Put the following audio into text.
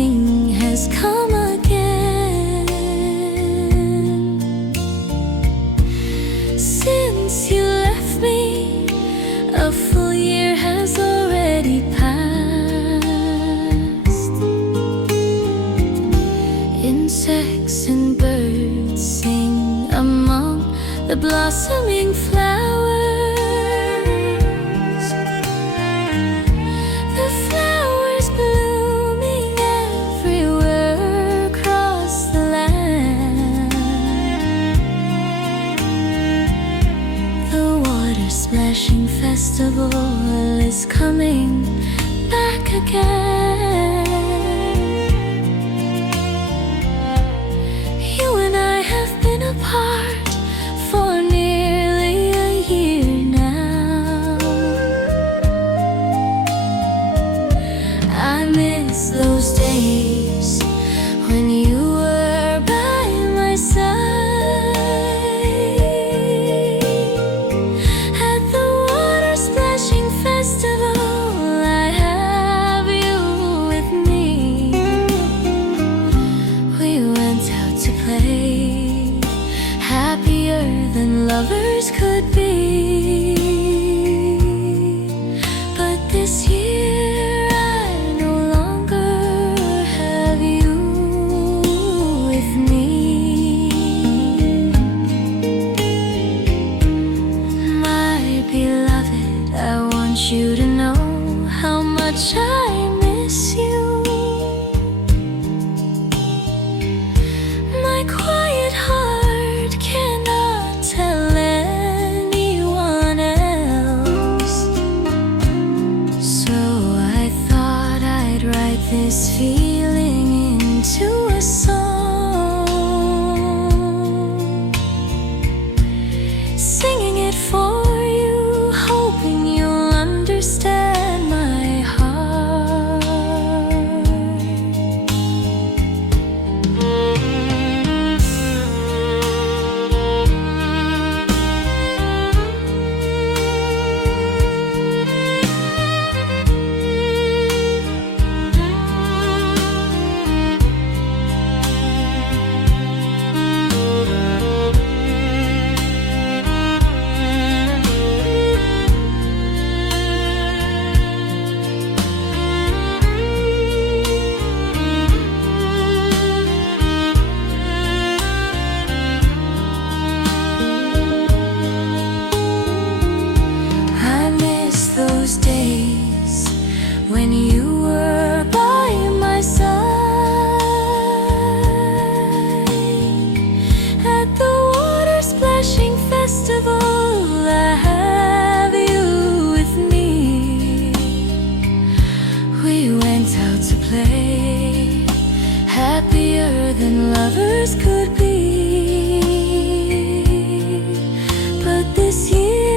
spring has come again. Since you left me, a full year has already passed. Insects and birds sing among the blossoming flowers. The flowers blooming everywhere across the land. The water splashing festival is coming back again. You and I have been apart for nearly a year now. I miss those days when you were by my side. At the water splashing festival, I have you with me. We went out to play, happier than lovers could be. But this year I no longer have you with me. My beloved, I want you to know how much I miss you. My quiet heart cannot tell anyone else. So I thought I'd write this feeling into a song, singing it for you, hoping you'll understand my heart. I miss those days when you were by my side. At the water splashing festival, I have you with me. We went out to play, happier than lovers could be. But this year